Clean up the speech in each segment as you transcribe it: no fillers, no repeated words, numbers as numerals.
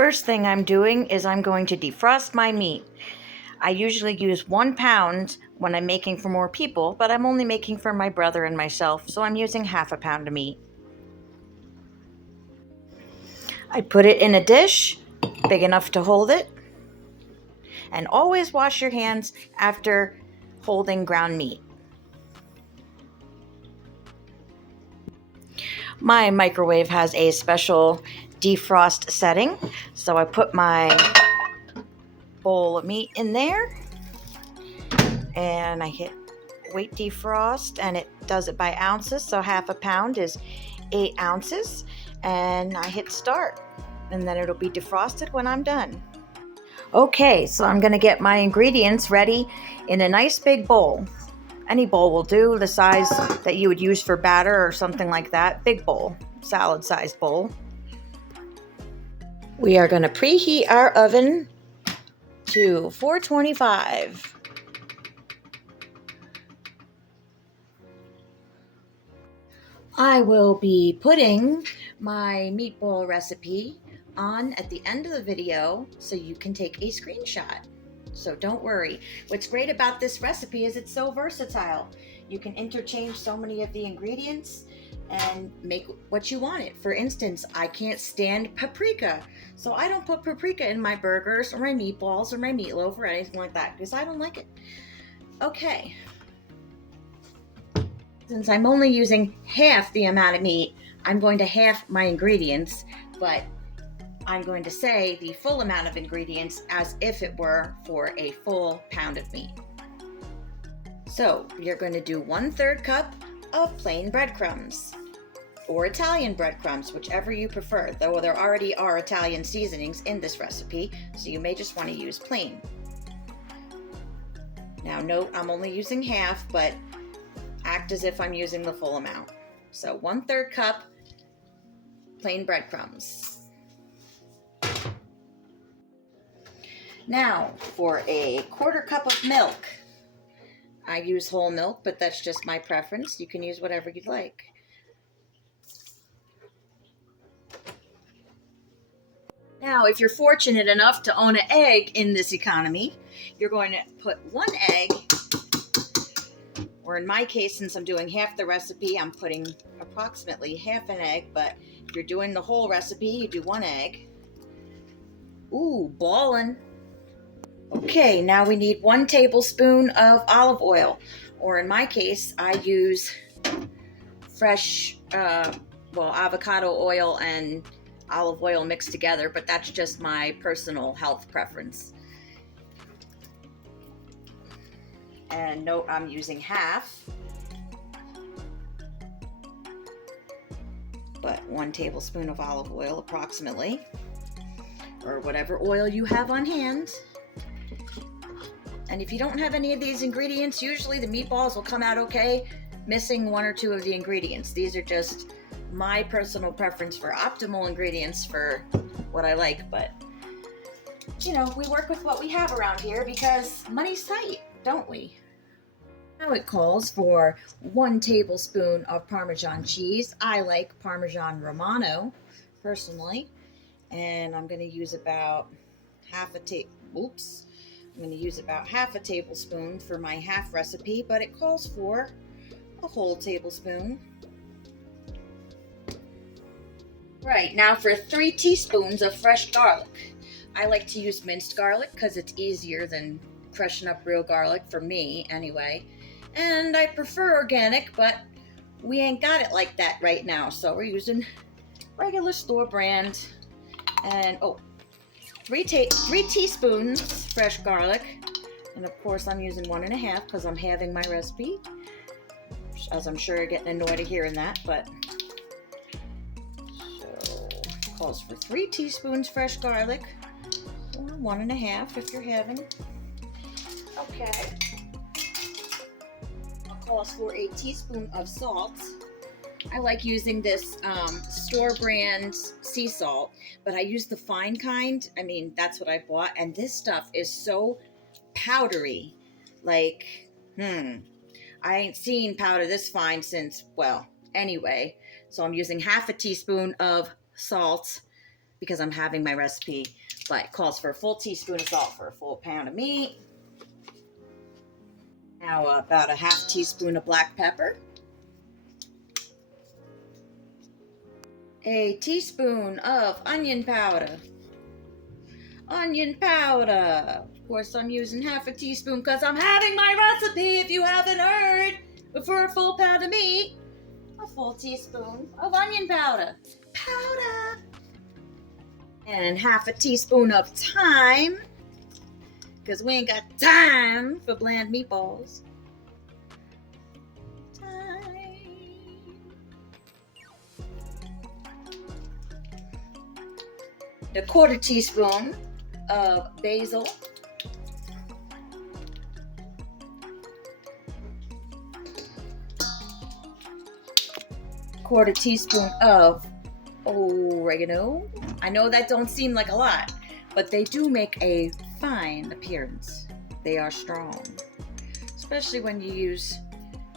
First thing I'm doing is I'm going to defrost my meat. I usually use 1 pound when I'm making for more people, but I'm only making for my brother and myself, so I'm using half a pound of meat. I put it in a dish big enough to hold it, and always wash your hands after holding ground meat. My microwave has a special defrost setting, so I put my bowl of meat in there and I hit weight defrost, and it does it by ounces, so half a pound is 8 ounces, and I hit start, and then it'll be defrosted when I'm done. Okay, so I'm going to get my ingredients ready in a nice big bowl. Any bowl will do, the size that you would use for batter or something like that. Big bowl, salad sized bowl. We are going to preheat our oven to 425. I will be putting my meatball recipe on at the end of the video so you can take a screenshot. So don't worry. What's great about this recipe is it's so versatile. You can interchange so many of the ingredients and make what you want it. For instance, I can't stand paprika, so I don't put paprika in my burgers or my meatballs or my meatloaf or anything like that because I don't like it. Okay. Since I'm only using half the amount of meat, I'm going to half my ingredients, but I'm going to say the full amount of ingredients as if it were for a full pound of meat. So you're going to do 1/3 cup of plain breadcrumbs or Italian breadcrumbs, whichever you prefer, though there already are Italian seasonings in this recipe, so you may just want to use plain. Now note, I'm only using half, but act as if I'm using the full amount. So 1/3 cup plain breadcrumbs. Now for a 1/4 cup of milk. I use whole milk, but that's just my preference. You can use whatever you'd like. Now, if you're fortunate enough to own an egg in this economy, you're going to put 1 egg, or in my case, since I'm doing half the recipe, I'm putting approximately half an egg, but if you're doing the whole recipe, you do 1 egg. Ooh, ballin'. Okay, now we need 1 tablespoon of olive oil, or in my case, I use fresh, avocado oil and olive oil mixed together, but that's just my personal health preference. And note, I'm using half, but 1 tablespoon of olive oil approximately, or whatever oil you have on hand. And if you don't have any of these ingredients, usually the meatballs will come out okay, missing 1 or 2 of the ingredients. These are just my personal preference for optimal ingredients for what I like, but you know, we work with what we have around here because money's tight, don't we? Now it calls for 1 tablespoon of Parmesan cheese. I like Parmesan Romano personally, and I'm going to use about half a tablespoon for my half recipe, but it calls for a whole tablespoon. Right, now for 3 teaspoons of fresh garlic. I like to use minced garlic because it's easier than crushing up real garlic, for me anyway. And I prefer organic, but we ain't got it like that right now, so we're using regular store brand. And 3 teaspoons fresh garlic, and of course I'm using 1.5 because I'm halving my recipe, as I'm sure you're getting annoyed of hearing that, but so it calls for 3 teaspoons fresh garlic, or 1.5 if you're having. Okay. It calls for a teaspoon of salt. I like using this store brand sea salt, but I use the fine kind. I mean, that's what I bought, and this stuff is so powdery. Like, I ain't seen powder this fine since, well, anyway. So I'm using half a teaspoon of salt, because I'm having my recipe, but it calls for a full teaspoon of salt for a full pound of meat. Now about a half teaspoon of black pepper. A teaspoon of onion powder. Onion powder. Of course, I'm using half a teaspoon because I'm having my recipe, if you haven't heard. But for a full pound of meat, a full teaspoon of onion powder. Powder. And half a teaspoon of thyme, because we ain't got time for bland meatballs. A quarter teaspoon of basil. Quarter teaspoon of oregano. I know that don't seem like a lot, but they do make a fine appearance. They are strong, especially when you use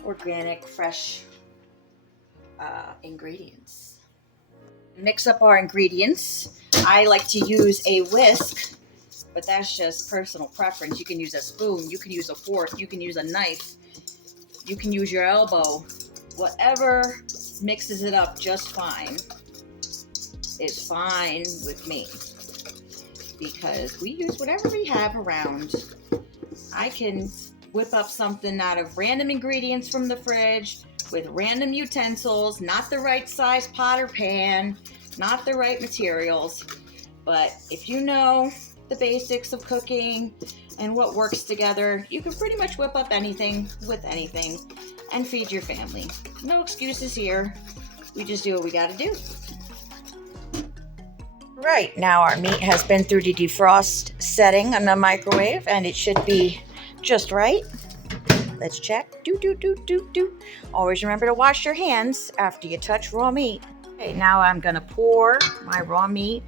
organic, fresh ingredients. Mix up our ingredients. I like to use a whisk, but that's just personal preference. You can use a spoon, you can use a fork, you can use a knife, you can use your elbow. Whatever mixes it up just fine is fine with me, because we use whatever we have around. I can whip up something out of random ingredients from the fridge with random utensils, not the right size pot or pan, not the right materials. But if you know the basics of cooking and what works together, you can pretty much whip up anything with anything and feed your family. No excuses here. We just do what we gotta do. Right, now our meat has been through the defrost setting on the microwave, and it should be just right. Let's check. Always remember to wash your hands after you touch raw meat. Okay, now I'm gonna pour my raw meat,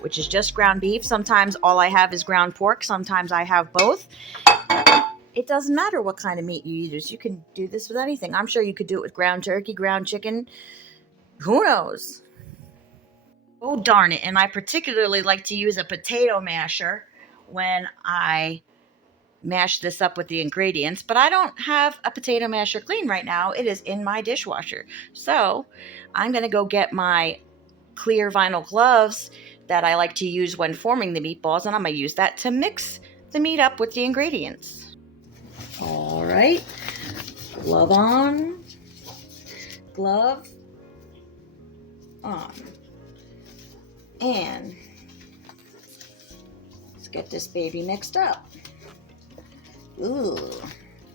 which is just ground beef. Sometimes all I have is ground pork. Sometimes I have both. It doesn't matter what kind of meat you use. You can do this with anything. I'm sure you could do it with ground turkey, ground chicken. Who knows? Oh, darn it. And I particularly like to use a potato masher when I mash this up with the ingredients, but I don't have a potato masher clean right now. It is in my dishwasher. So I'm going to go get my clear vinyl gloves that I like to use when forming the meatballs, and I'm going to use that to mix the meat up with the ingredients. All right. Glove on. Glove on. And let's get this baby mixed up. Ooh,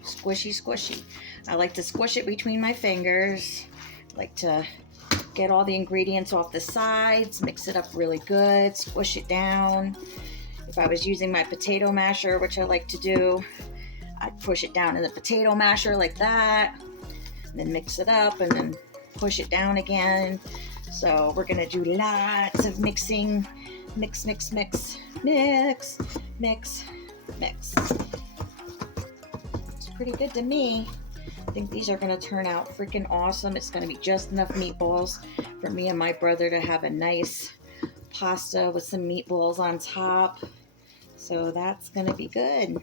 squishy, squishy. I like to squish it between my fingers. I like to get all the ingredients off the sides, mix it up really good, squish it down. If I was using my potato masher, which I like to do, I'd push it down in the potato masher like that, and then mix it up, and then push it down again. So we're gonna do lots of mixing. Mix, mix, mix, mix, mix, mix. It's pretty good to me. I think these are gonna turn out freaking awesome. It's gonna be just enough meatballs for me and my brother to have a nice pasta with some meatballs on top. So that's gonna be good.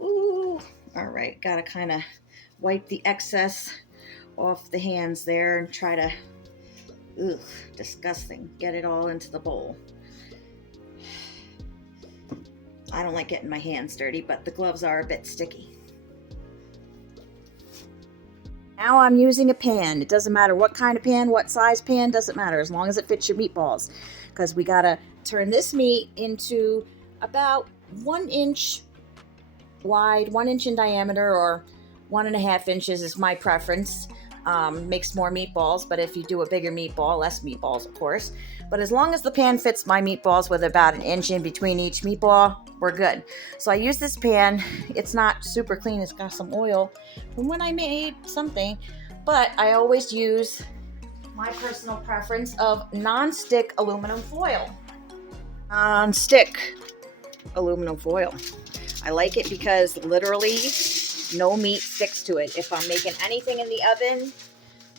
Ooh, all right, gotta kind of wipe the excess off the hands there and try to, ugh, disgusting, get it all into the bowl. I don't like getting my hands dirty, but the gloves are a bit sticky. Now I'm using a pan. It doesn't matter what kind of pan, what size pan, doesn't matter, as long as it fits your meatballs. Because we gotta turn this meat into about 1 inch wide, 1 inch in diameter, or 1.5 inches is my preference. Makes more meatballs, but if you do a bigger meatball, less meatballs, of course. But as long as the pan fits my meatballs with about 1 inch in between each meatball, we're good. So I use this pan. It's not super clean. It's got some oil from when I made something, but I always use my personal preference of non-stick aluminum foil. Non-stick aluminum foil. I like it because literally no meat sticks to it. If I'm making anything in the oven,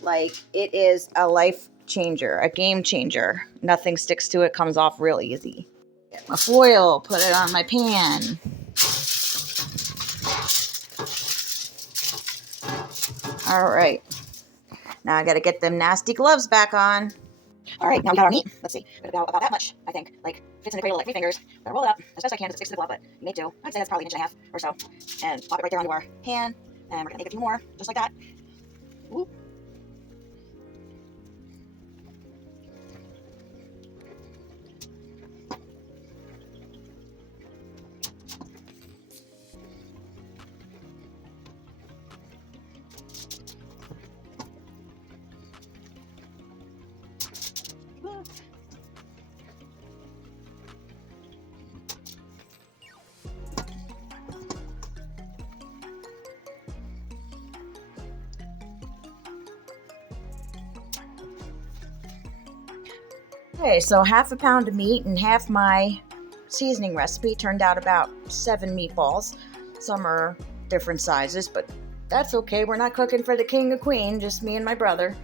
like, it is a life changer, a game changer. Nothing sticks to it, comes off real easy. Get my foil, put it on my pan. All right. Now I got to get them nasty gloves back on. All right, now we got our meat. Let's see, about that much, I think. Like, fits in the cradle like 3 fingers. Gotta roll it up as best I can as it sticks to the glove, but you may do. I'd say that's probably 1.5 inches or so. And pop it right there onto our pan. And we're gonna make a few more, just like that. Ooh. Okay, so half a pound of meat and half my seasoning recipe turned out about 7 meatballs. Some are different sizes, but that's okay. We're not cooking for the king or queen, just me and my brother,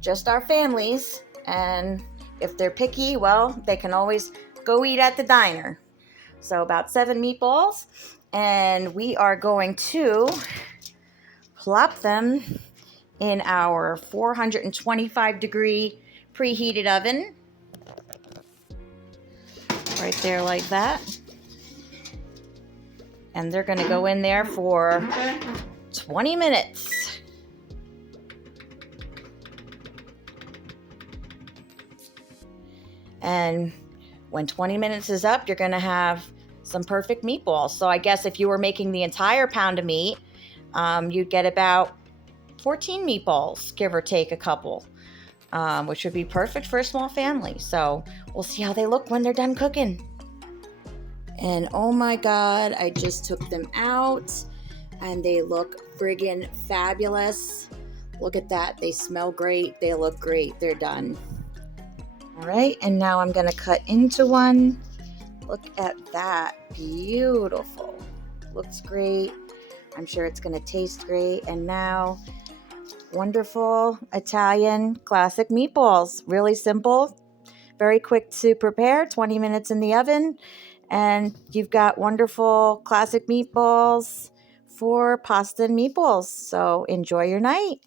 just our families. And if they're picky, well, they can always go eat at the diner. So about 7 meatballs, and we are going to plop them in our 425 degree preheated oven. Right there like that. And they're going to go in there for 20 minutes. And when 20 minutes is up, you're going to have some perfect meatballs. So I guess if you were making the entire pound of meat, you'd get about 14 meatballs, give or take a couple, which would be perfect for a small family. So we'll see how they look when they're done cooking. And oh my God, I just took them out and they look friggin' fabulous. Look at that. They smell great. They look great. They're done. All right, and now I'm gonna cut into one. Look at that, beautiful. Looks great. I'm sure it's gonna taste great. And now, wonderful Italian classic meatballs. Really simple, very quick to prepare, 20 minutes in the oven. And you've got wonderful classic meatballs for pasta and meatballs. So enjoy your night.